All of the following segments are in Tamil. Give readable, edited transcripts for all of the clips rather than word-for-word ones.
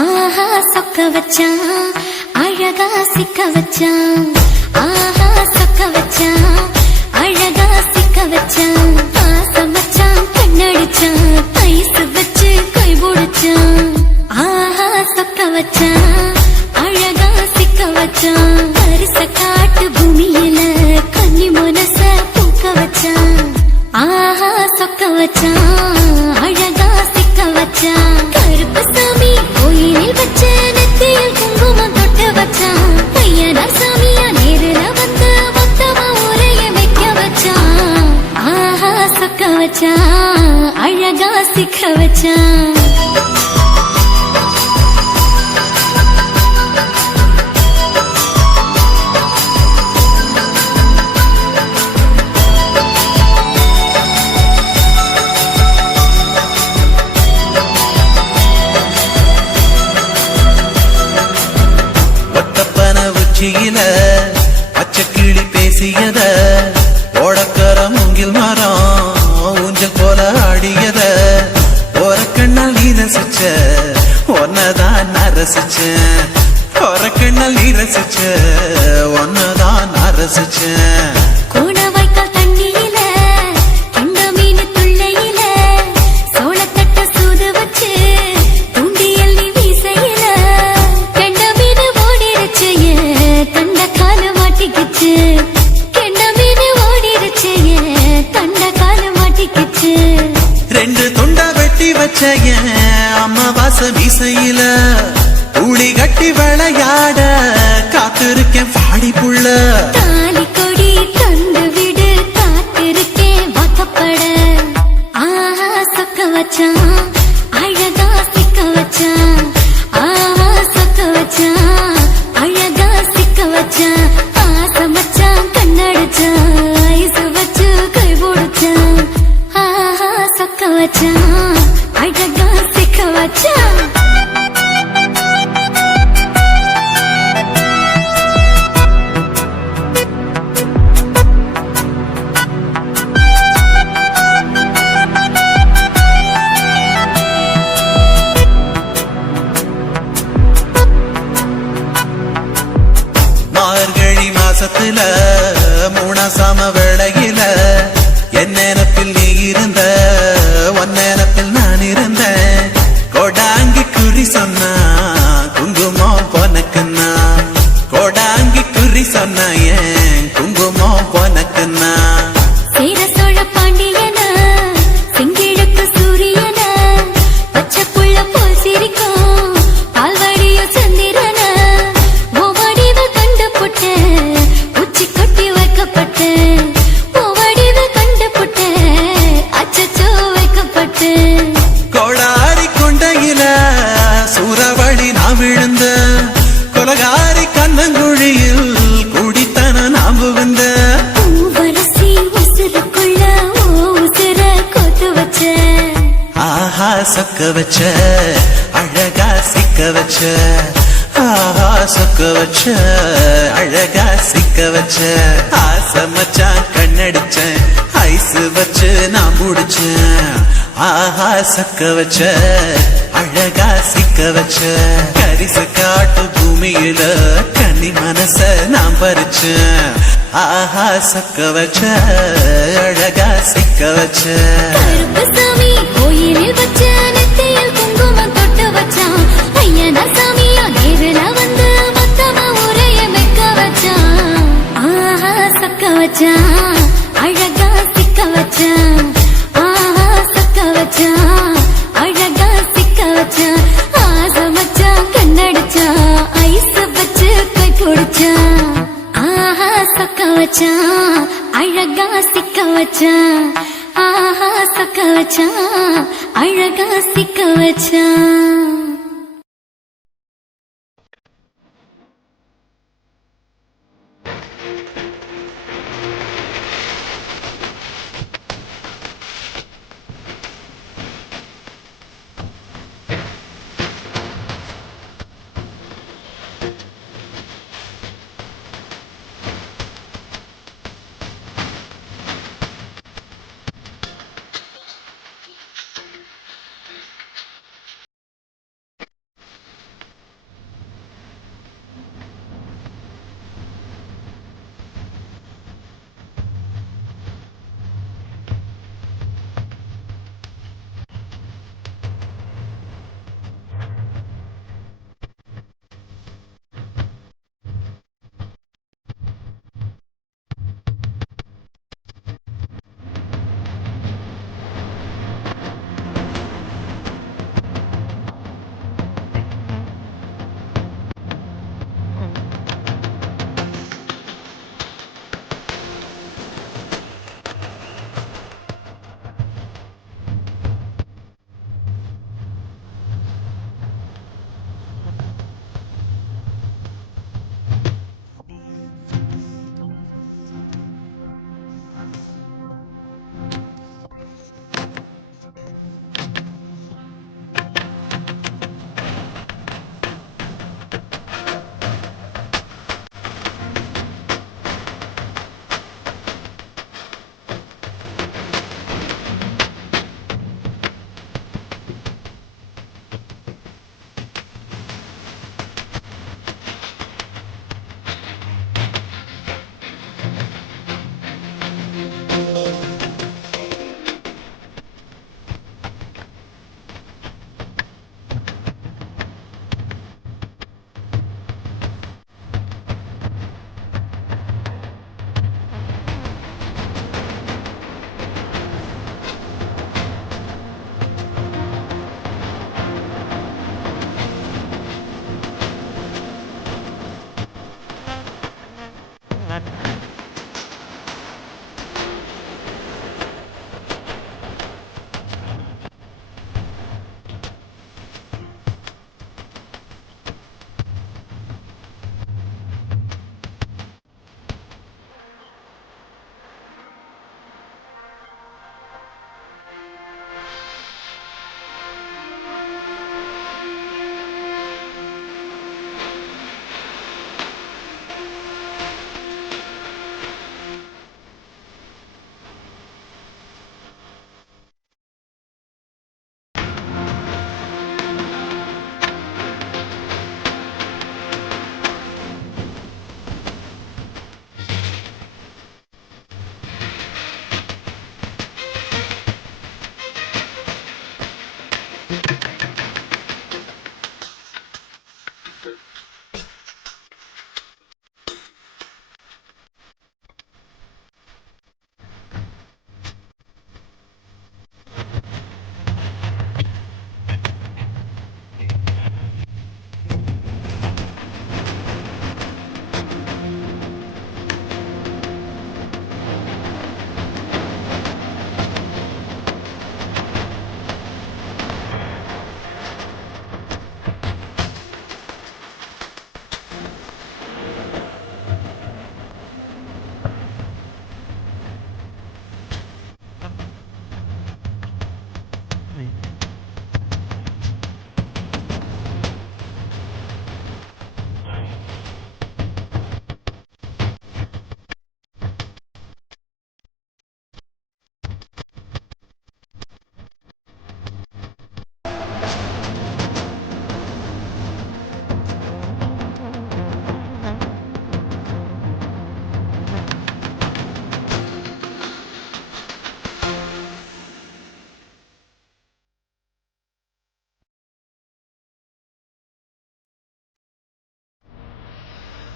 ஆஹா சொக்க வச்சான் அழகா சிக்க வச்சான். ஆஹா சொக்க வச்சான் அழகா சிக்க வச்சான். ஆசமச்சான் கண்ணடிச்சான் ஐஸ் வச்சு கை போடுச்சான். ஆஹா சொக்க வச்சான் அழகா சிக்க வச்சான். பரிச காட்டு பூமியில கன்னி மனச பூக்க வச்சான். ஆஹா சொக்க வச்சான் அழகா சிக்க வச்சான். கருப்பு சாமி கோயிலில் வச்ச நெத்தியில் குங்குமம் தொட்டு வச்சான். பையனா சாமியா நேரில வந்து மொத்தமா உரைய வைக்க வச்சான். ஆஹா சொக்க வச்சான் அழகா சிக்க வச்சான். பச்சக்கிளி பேசியத ஓடக்கர மூங்கில் மரம் ஊஞ்சல் போல ஆடியத ஒரு கண்ணால் நீ ரசிச்ச ஒன்னதான் நான் ரசிச்சேன். ஒரு கண்ணால் நீ ரசிச்ச ஒன்னதான் நான் ரசிச்சேன். ரெண்டு துண்டா வெட்டி வச்ச அம்மாவாச மீசையில ஊழி கட்டி விளையாட காத்திருக்கேன் பாடி புள்ள. தாலி கொடி தந்து விடு காத்திருக்கேன் வாக்கப்பட. ஆஹா சொக்க வச்சான் அழகா சிக்க வச்சான். ஆஹா சொக்க வச்சான் அழகா சிக்க வச்சான். ஆசமச்சான் கண்ணடிச்சான் ஐஸ் வச்சு கை போடுச்சான். ஆஹா சொக்க வச்சான் அழகா சிக்க வச்சான். மார்கழி மாசத்துல மூணாசாம வேளையில என் நினப்பில் நீ இருந்த உன் நினப்பில் நான் இருந்தேன். கோடாங்கி குறி சொன்னா குங்குமம் பொனக்குன்னா. கோடாங்கி குறி சொன்னா ஏன் குங்குமம் பொனக்குன்னா. சேர சோழ பாண்டியன செங்கிழக்கு சூரியன பச்சைக்குள்ள போல் சிரிக்கும் பால்வடிய சந்திரன ஓவடிவ கண்டு புட்ட உச்சி கொட்டி வைக்கப்பட்டு. கோடாரி கொண்டையில சூறாவளி நான் விழுந்த கொலகாரி கண்ணங்குழியில் குடித்தன நாம் விழுந்த. பூவரசி உசுருக்குள்ள உசுர கொத்து வச்ச. ஆஹா சொக்க வச்ச அழகா சிக்க வச்ச. ஆஹா சொக்க வச்ச அழகா சிக்க வச்ச. ஆசமச்சான் கண்ணடிச்சேன் ஐஸ் வச்சு நான் முடிச்சேன். ஆஹா சொக்க வச்ச அழகா சிக்க வச்ச. கரிச காட்டு பூமியில கன்னி மனச நான் பறிச்சேன். ஆஹா சொக்க வச்ச அழகா சிக்க வச்ச. கருப்பு சாமி கோயிலில் வச்ச நெத்தியில் குங்குமம் தொட்டு வச்சான். ஐயனா சாமியா நேரில வந்து மொத்தமா உரைய வைக்க வச்சான். ஆஹா சொக்க வச்சான் அழகா சிக்க வச்சான். ஆஹா சொக்க வச்சான் அழகா சிக்க வச்சான். ஆசமச்சான் கண்ணடிச்சான் ஐஸ் வச்சு கை போடுச்சான். ஆஹா சொக்க வச்சான் அழகா சிக்க வச்சான். ஆஹா சொக்க வச்சான் அழகா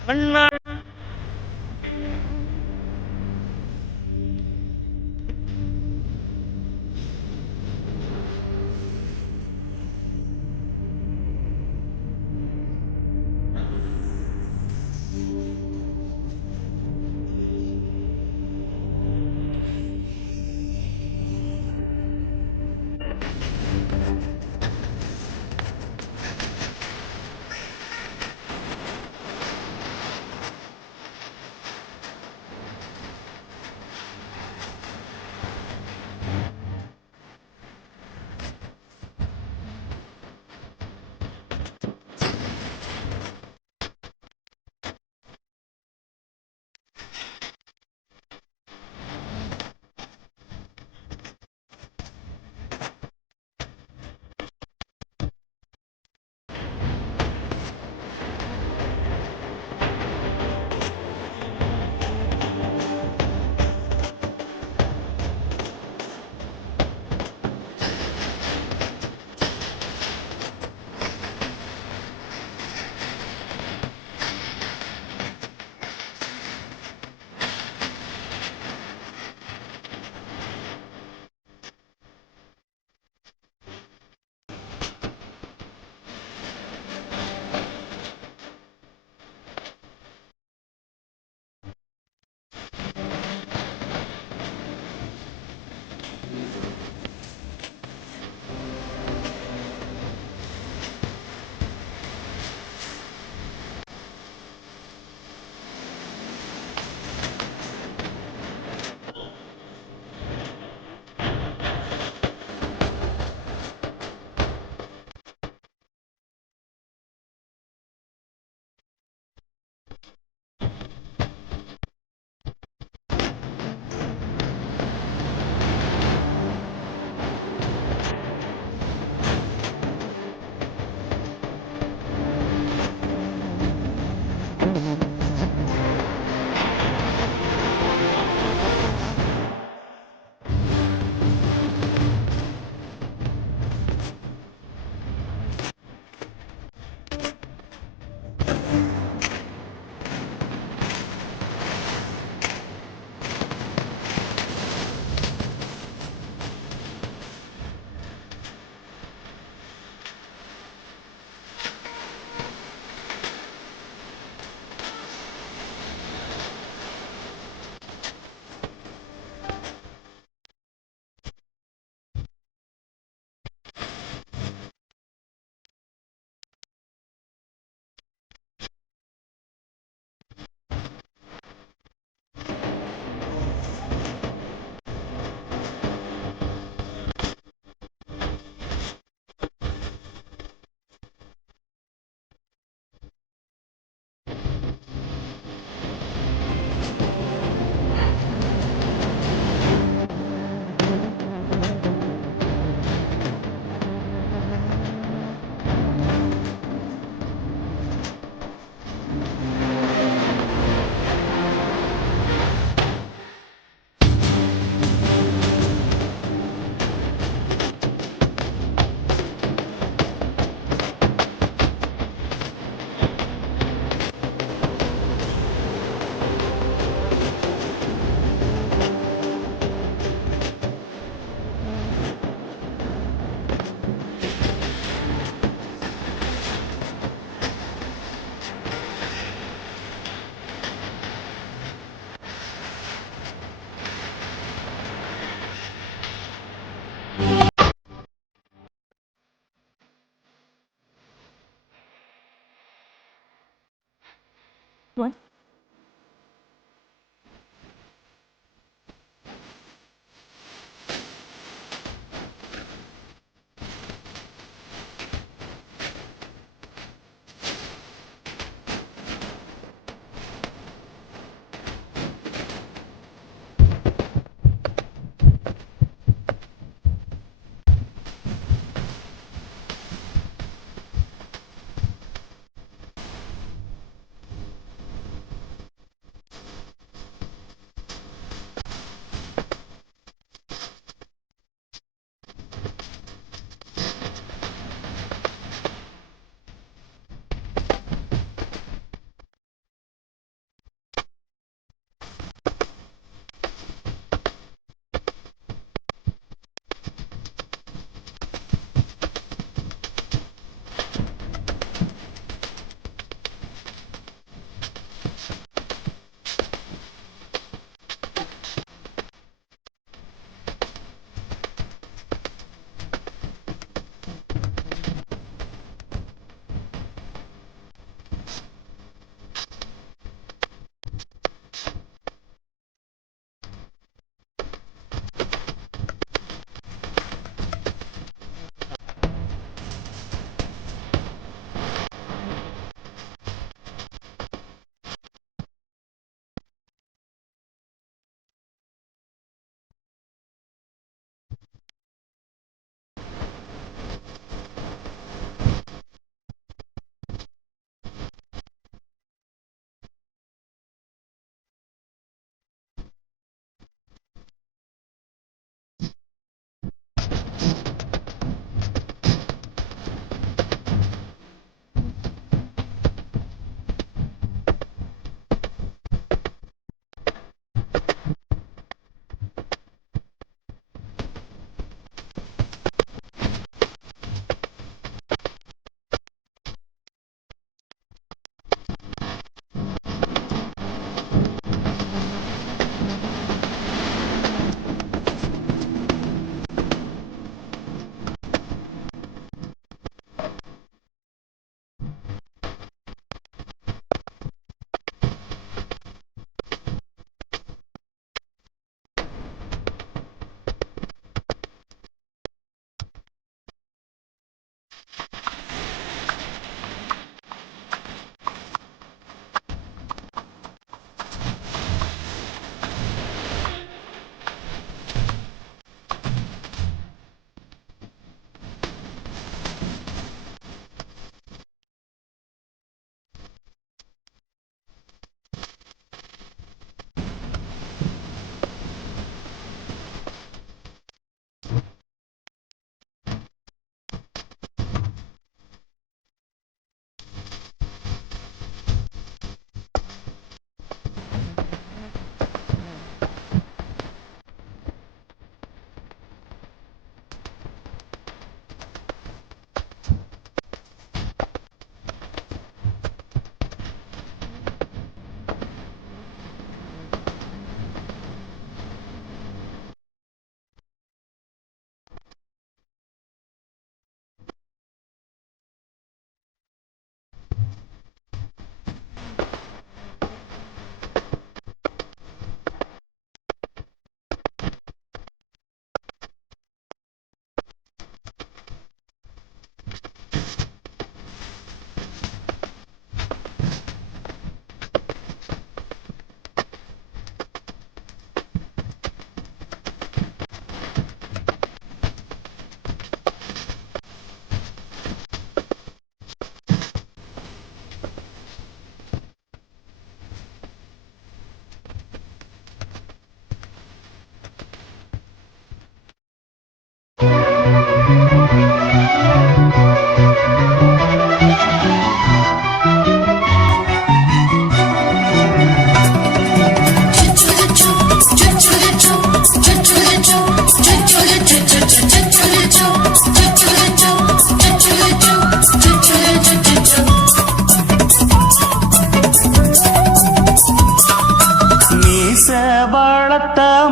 What?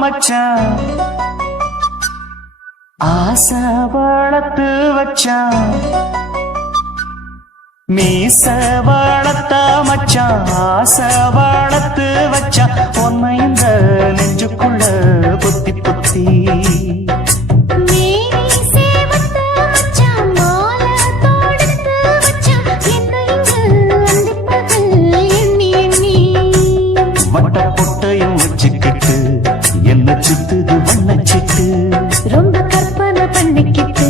மச்சான் ஆசை வளர்த்து வச்சான் மீச வளர்த்த மச்சான் ஆசை வளர்த்து வச்சான் உன்னை இந்த நெஞ்சுக்குள்ள பொத்தி பொத்தி வட்ட பொட்டையும் வச்சுக்கிட்டு என்ன சுத்துது வண்ணச்சிட்டு ரொம்ப கற்பனை பண்ணிக்கிட்டு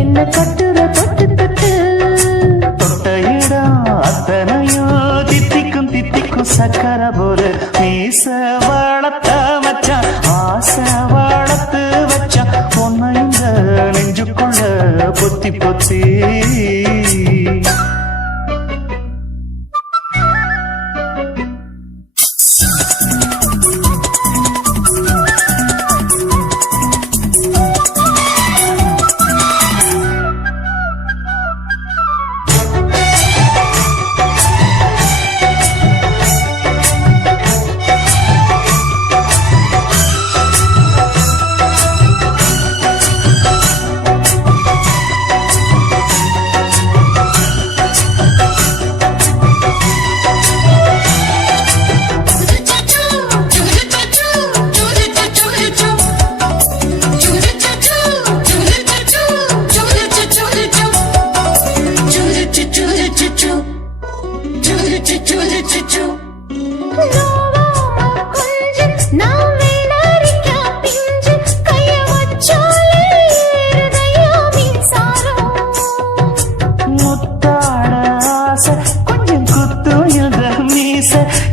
என்ன கட்டுற தொட்டு தொட்டு தொட்ட இடம் அத்தனையும் தித்திக்கும் தித்திக்கும் சக்கர போல மீச வளர்த்த மச்சான் ஆசை வளர்த்து வச்சான் பொண்ணு இந்த நெஞ்சுக்குள்ள பொத்தி பொத்தி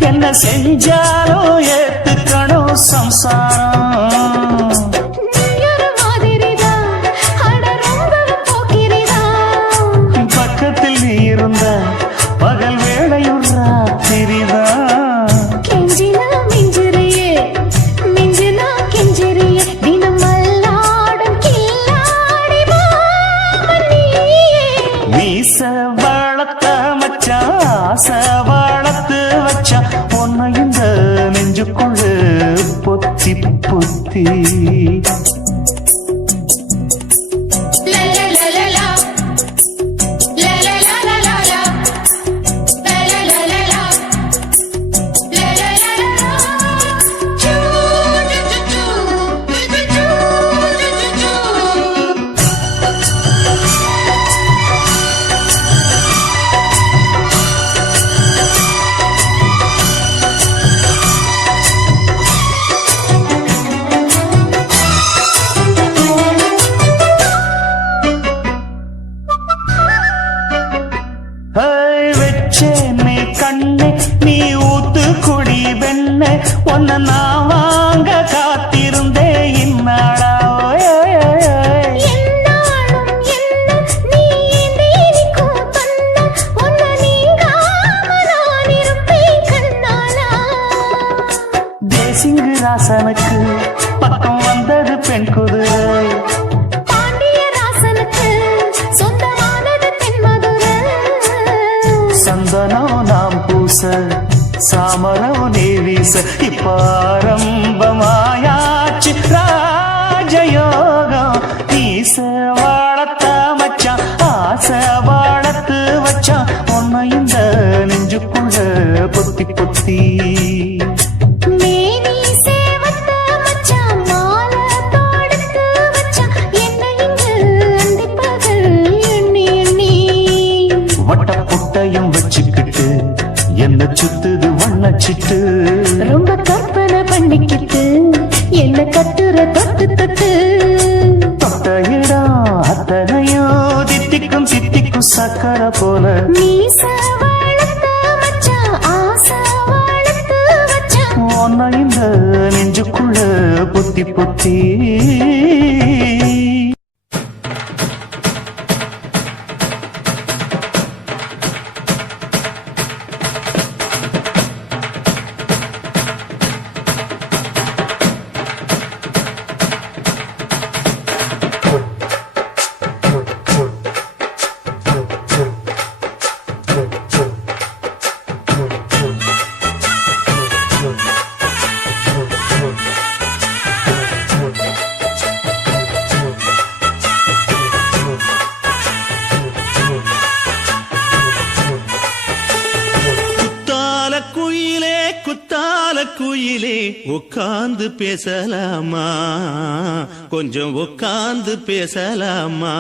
என்ன செஞ்சாலும் ஏத்துக்கணும் சம்சாரம் பக்கத்தில் நீ இருந்த பகல் வேளையும் ராத்திரிதான் கெஞ்சினா மிஞ்சிறியே மிஞ்சினா கெஞ்சிறியே தினம் மல்லாடும் கில்லாடி மாமணியே மீச வளர்த்த மச்சான் ஆசை வளர்த்து வச்சா உன்னை இந்த நெஞ்சுக்குள்ள பொத்தி பொத்தி வச்சேனே கண்ணே நீ ஊத்து குடி வெண்ணே உன்னை நான் வாங்க காத்திருந்தே இந்நாளா தேசிங்கு ராசனுக்கு பக்கம் வந்தது பெண் குதிரை சந்தனம் நாம் பூச சாமரம் நீ வீச இப்பாரம்பமாயாச்சு ராஜயோகம் ஈச வாழத்த மச்சான் ஆசை வாழத்து வச்சான் உன்னை இந்த நெஞ்சுக்குள்ள பொத்தி பொத்தி வட்ட புட்டையும் வச்சுக்கிட்டு என்ன சுத்துது வண்ணச்சிட்டு ரொம்ப கற்பனை பண்ணிக்கிட்டு என்ன கட்டுற தொட்டு தொட்டு தொட்ட இடம் அத்தனையோ தித்திக்கும் தித்திக்கும் சக்கர போல மீச வளர்த்த மச்சான் ஆசை வளர்த்து வச்சான் உன்னை இந்த நெஞ்சுக்குள்ள பொத்தி பொத்தி குயிலே உட்கார்ந்து பேசலாமா கொஞ்சம் உட்கார்ந்து பேசலாமா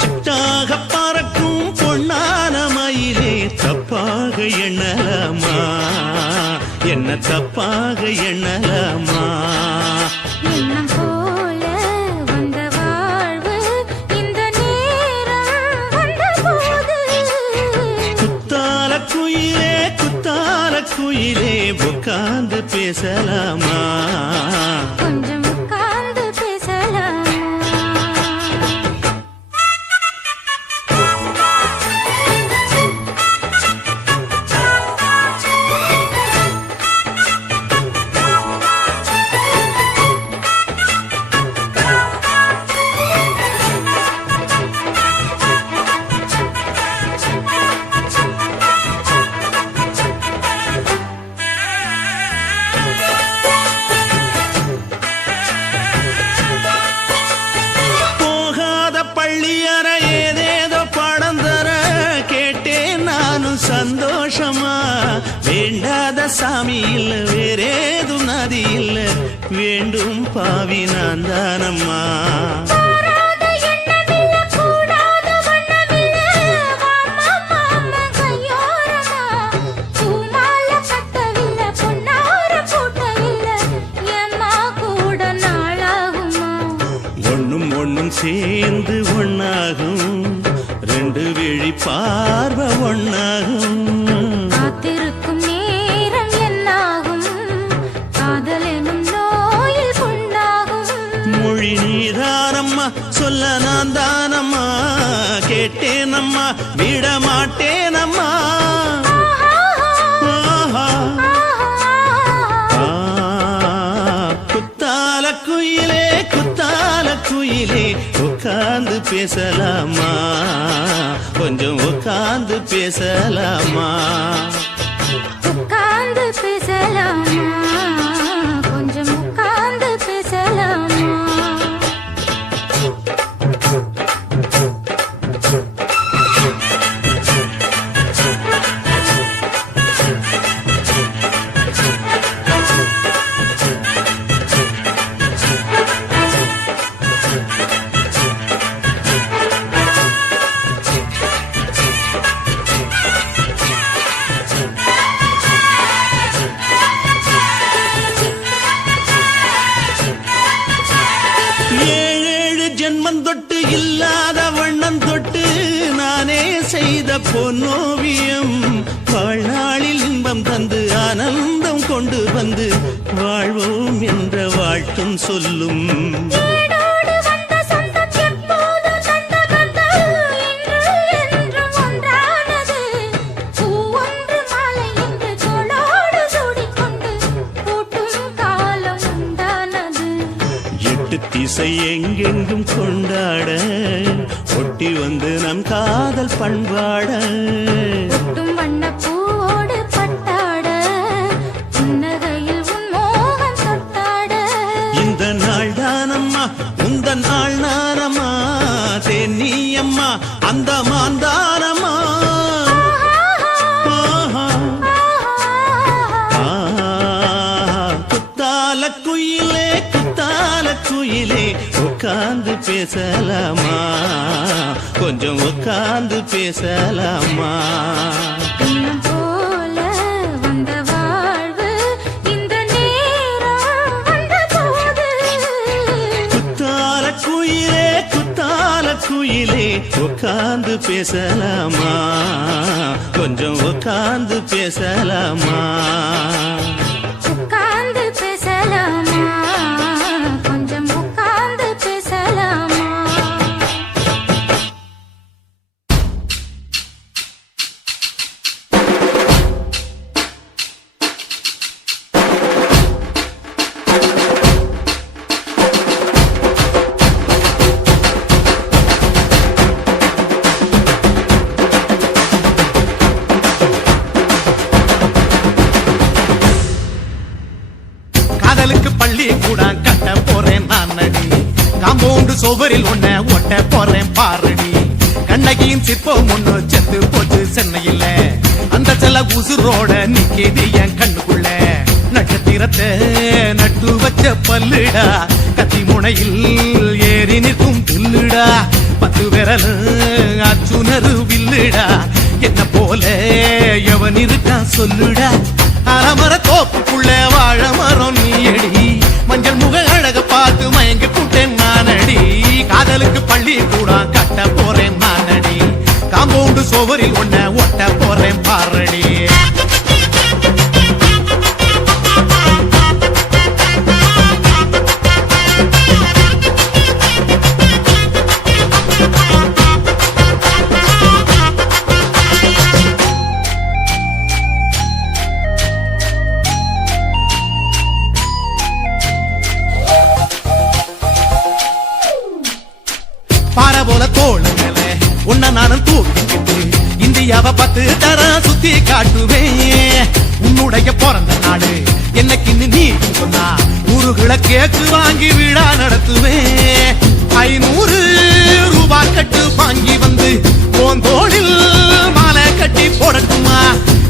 சிட்டாக பறக்கும் பொன்னான மயிலே தப்பாக எண்ணலாமா என்ன தப்பாக எண்ணலாமா எண்ணம் போல வந்த வாழ்வு இந்த நேரம் வந்தபோது குத்தால குயிலே உட்கார்ந்து பேசலாமா கொஞ்சம் உட்கார்ந்து பேசலாமா சந்தோஷமா வேண்டாத சாமி இல்ல வேறேது நதி இல்ல வேண்டும் பாவி நான் தானம்மா ஒண்ணும் சேர்ந்து ஒன்னாகும் ரெண்டு விழி பார்வை ஒன்னாகும் காத்திருக்கும் நேரம் என்னாகும் காதல் எனும் நோயில் புண்ணாகும் மொழி நீதானம்மா சொல்ல நான் தானம்மா கேட்டேனம்மா விட மாட்டேனம்மா குத்தால குயிலே உட்கார்ந்து பேசலாமா கொஞ்சம் உட்கார்ந்து பேசலாமா உட்கார்ந்து பேசலாமா கொஞ்சம் உட்கார்ந்து பேசலாமா தொட்டு இல்லாத வண்ணம் தொட்டு நானே செய்த பொன்னோவியம் வாழ்நாளில் இன்பம் தந்து ஆனந்தம் கொண்டு வந்து வாழ்வோம் என்ற வாழ்த்தும் சொல்லும் திசை எங்கெங்கும் கொண்டாட ஒட்டி வந்து நம் காதல் பண்பாட வண்ண பூவோடு பட்டாட புன்னகையில் உன் மோகம் தொட்டாட இந்த நாள் தானம்மா உந்த நாள் நானம்மா தென்னியம்மா அந்த மாந்தானம்மா குயிலே உட்கார்ந்து பேசலாமா கொஞ்சம் உட்கார்ந்து பேசலாமா எண்ணம் போல வந்த வாழ்வு இந்த நேரம் வந்தபோது குத்தால குயிலே உட்கார்ந்து பேசலாமா கொஞ்சம் உட்கார்ந்து பேசலாமா உட்கார்ந்து பேசலாமா கொஞ்சம் உட்கார்ந்து பேசலாமா காதலுக்கு பள்ளி கூட கட்ட போறேன் நான் நடி காம்பவுண்டு சுவரில் ஒன்ன ஒட்ட போறேன் பாரடி கண்ணகியின் சிற்பம் ஒண்ணு செத்து போச்சு சென்னையில் அந்த சில உசுரோட நிக்கிது என் கண்ணுக்குள்ள நட்சத்திரத்தை நட்டு வச்ச பல்லுடா கத்தி முனையில் ஏறி நிற்கும் தில்லுடா 10 விரல் அச்சுனரு வில்லுடா என்ன போல எவன் இருக்கான் சொல்லுடா அலமர தோப்புக்குள்ள வாழ மரம் நீயடி மஞ்சள் முக அழக பார்த்து மயங்கி புட்டேன் நானடி காதலுக்கு பள்ளி கூட கட்ட போறேன் நானடி காம்பவுண்டு சோவரில் ஒன்ன ஒட்ட போறேன் பாரடி பார போல தோள் மேல உன்ன நானும் தூக்கிக்கிட்டு இந்தியாவை 10 தரம் சுத்தி காட்டுவேன் உன்னுடைய பிறந்த நாடு என்னைக்குன்னு நீ சொன்னா ஊருகளை கேக்கு வாங்கி விழா நடத்துவேன் 500 ரூபாய் கட்டு வாங்கி வந்து உன் தோளில் மாலை கட்டி போடட்டுமா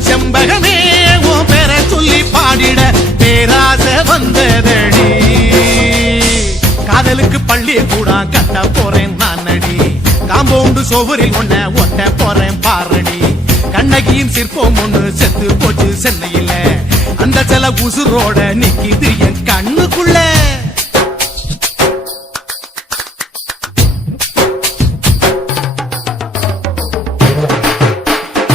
செம்பகமே உன் பேரை சொல்லி பாடிட பேராசை வந்ததடி காதலுக்கு பள்ளி கூட கட்ட போறேன் நானடி காம்பவுண்டு சோவரில் ஒன்ன ஒட்ட போறேன் பாரடி கண்ணகியின் சிற்பம் ஒண்ணு செத்து போச்சு சென்னையில அந்த சில உசுரோட நிக்கிது என் கண்ணுக்குள்ள